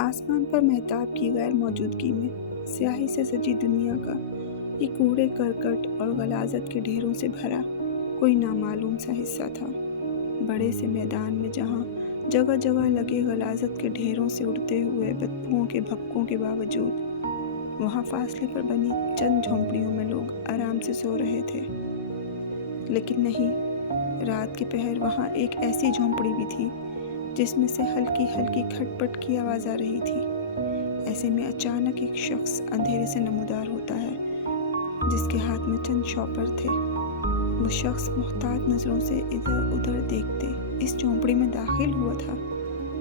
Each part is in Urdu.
آسمان پر مہتاب کی غیر موجودگی میں سیاہی سے سجی دنیا کا یہ کوڑے کرکٹ اور غلاظت کے ڈھیروں سے بھرا کوئی نامعلوم سا حصہ تھا۔ بڑے سے میدان میں جہاں جگہ جگہ لگے غلاظت کے ڈھیروں سے اڑتے ہوئے بدبوؤں کے بھپکوں کے باوجود وہاں فاصلے پر بنی چند جھونپڑیوں میں لوگ آرام سے سو رہے تھے۔ لیکن نہیں، رات کے پہر وہاں ایک ایسی جھونپڑی بھی تھی جس میں سے ہلکی ہلکی کھٹ پٹ کی آواز آ رہی تھی۔ ایسے میں اچانک ایک شخص اندھیرے سے نمودار ہوتا ہے جس کے ہاتھ میں چند شاپر تھے۔ وہ شخص محتاط نظروں سے ادھر ادھر دیکھتے اس جھونپڑی میں داخل ہوا تھا۔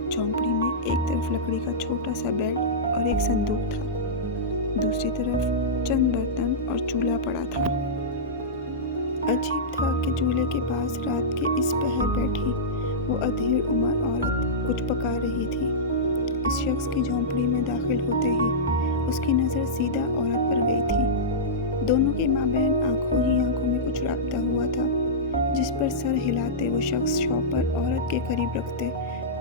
جھونپڑی میں ایک طرف لکڑی کا چھوٹا سا بیڈ اور ایک صندوق تھا، دوسری طرف چند برتن اور چولہا پڑا تھا۔ عجیب تھا کہ چولہے کے پاس رات کے اس پہر بیٹھی وہ ادھیڑ عمر عورت کچھ پکا رہی تھی۔ اس شخص کی جھونپڑی میں داخل ہوتے ہی اس کی نظر سیدھا عورت پر گئی تھی۔ دونوں کے مابین آنکھوں ہی آنکھوں میں کچھ رابطہ ہوا تھا، جس پر سر ہلاتے وہ شخص شاپر عورت کے قریب رکھتے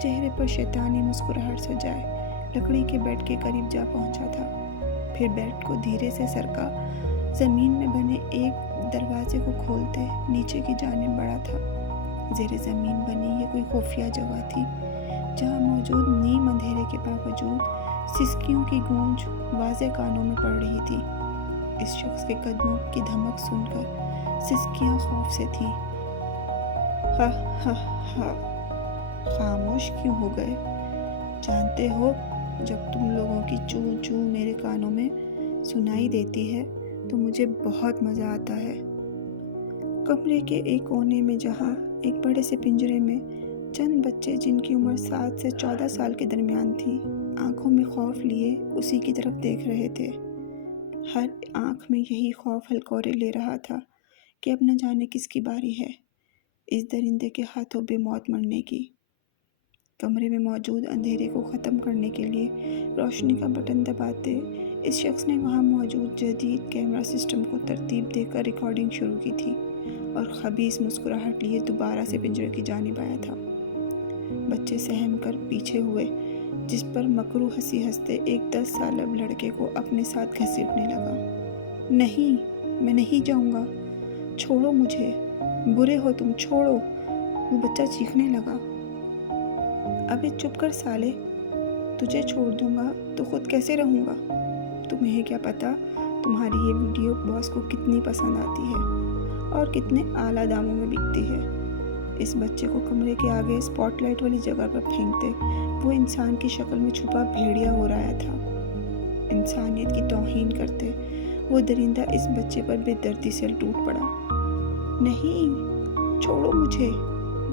چہرے پر شیطانی مسکراہٹ سجائے لکڑی کے بیڈ کے قریب جا پہنچا تھا۔ پھر بیڈ کو دھیرے سے سرکا زمین میں بنے ایک دروازے کو کھولتے نیچے کی جانب بڑھا تھا۔ زیر زمین بنی یہ کوئی خفیہ جگہ تھی جہاں موجود نیم اندھیرے کے باوجود سسکیوں کی گونج واضح کانوں میں پڑ رہی تھی۔ اس شخص کے قدموں کی دھمک سن کر سسکیاں خوف سے تھیں۔ ہا ہا ہا، خاموش کیوں ہو گئے؟ جانتے ہو، جب تم لوگوں کی چوں چوں میرے کانوں میں سنائی دیتی ہے تو مجھے بہت مزہ آتا ہے۔ کمرے کے ایک کونے میں جہاں ایک بڑے سے پنجرے میں چند بچے جن کی عمر 7 سے 14 سال کے درمیان تھی، آنکھوں میں خوف لیے اسی کی طرف دیکھ رہے تھے۔ ہر آنکھ میں یہی خوف ہلکورے لے رہا تھا کہ اب نہ جانے کس کی باری ہے اس درندے کے ہاتھوں بے موت مرنے کی۔ کمرے میں موجود اندھیرے کو ختم کرنے کے لیے روشنی کا بٹن دباتے اس شخص نے وہاں موجود جدید کیمرہ سسٹم کو ترتیب دے کر ریکارڈنگ شروع کی تھی اور خبیث مسکراہٹ لیے دوبارہ سے پنجرے کی جانب آیا تھا۔ بچے سہم کر پیچھے ہوئے، جس پر مکروہ ہنسی ہنستے ایک 10 سالہ لڑکے کو اپنے ساتھ گھسیٹنے لگا۔ نہیں، میں نہیں جاؤں گا، چھوڑو مجھے، برے ہو تم، چھوڑو، وہ بچہ چیخنے لگا۔ ابے چپ کر سالے، تجھے چھوڑ دوں گا تو خود کیسے رہوں گا؟ تمہیں کیا پتا تمہاری یہ ویڈیو باس کو کتنی پسند آتی ہے اور کتنے اعلیٰ داموں میں بکتی ہے۔ اس بچے کو کمرے کے آگے اسپاٹ لائٹ والی جگہ پر پھینکتے وہ انسان کی شکل میں چھپا بھیڑیا ہو رہا تھا۔ انسانیت کی توہین کرتے وہ درندہ اس بچے پر بے دردی سے ٹوٹ پڑا۔ نہیں، چھوڑو مجھے،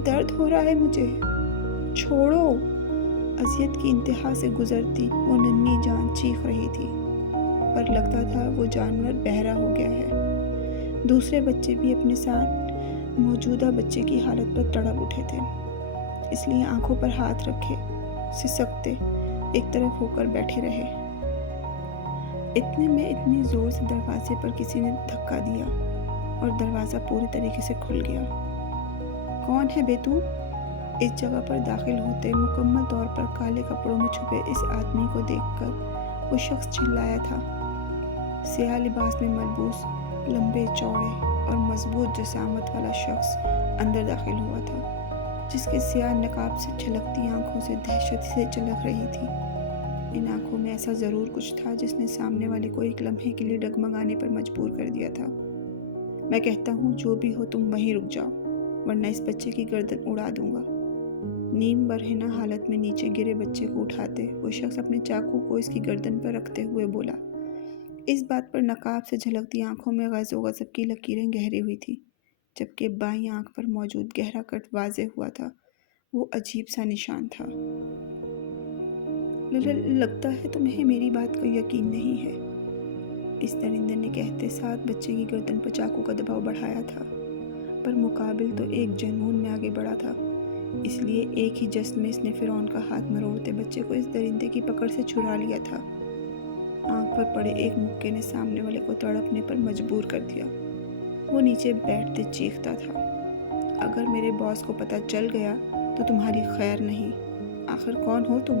درد ہو رہا ہے مجھے، چھوڑو۔ اذیت کی انتہا سے گزرتی وہ ننھی جان چیخ رہی تھی، پر لگتا تھا وہ جانور بہرا ہو گیا ہے۔ دوسرے بچے بھی اپنے ساتھ موجودہ بچے کی حالت پر تڑپ اٹھے تھے، اس لیے آنکھوں پر ہاتھ رکھے سسکتے ایک طرف ہو کر بیٹھے رہے۔ اتنے میں اتنی زور سے دروازے پر کسی نے دھکا دیا اور دروازہ پوری طریقے سے کھل گیا۔ کون ہے بے تو؟ اس جگہ پر داخل ہوتے مکمل طور پر کالے کپڑوں میں چھپے اس آدمی کو دیکھ کر وہ شخص چلایا تھا۔ سیاہ لباس میں ملبوس لمبے چوڑے اور مضبوط جسامت والا شخص اندر داخل ہوا تھا، جس کے سیاہ نقاب سے چھلکتی آنکھوں سے دہشت سے چلک رہی تھی۔ ان آنکھوں میں ایسا ضرور کچھ تھا جس نے سامنے والے کو ایک لمحے کے لیے ڈگمگانے پر مجبور کر دیا تھا۔ میں کہتا ہوں جو بھی ہو تم وہیں رک جاؤ، ورنہ اس بچے کی گردن اڑا دوں گا۔ نیم برہنہ حالت میں نیچے گرے بچے کو اٹھاتے وہ شخص اپنے چاقو کو اس کی گردن پر رکھتے ہوئے بولا۔ اس بات پر نقاب سے جھلکتی آنکھوں میں غض و غضب کی لکیریں گہری ہوئی تھی، جبکہ بائیں آنکھ پر موجود گہرا کٹ واضح ہوا تھا۔ وہ عجیب سا نشان تھا۔ لگتا ہے تمہیں میری بات کا یقین نہیں ہے، اس درندے نے کہتے ساتھ بچے کی گردن پر چاقو کا دباؤ بڑھایا تھا، پر مقابل تو ایک جنون میں آگے بڑھا تھا، اس لیے ایک ہی جست میں اس نے فرعون کا ہاتھ مروڑتے بچے کو اس درندے کی پکڑ سے چھڑا لیا تھا۔ آنکھ پر پڑے ایک مکے نے سامنے والے کو تڑپنے پر مجبور کر دیا۔ وہ نیچے بیٹھتے چیختا تھا، اگر میرے باس کو پتہ چل گیا تو تمہاری خیر نہیں۔ آخر کون ہو تم؟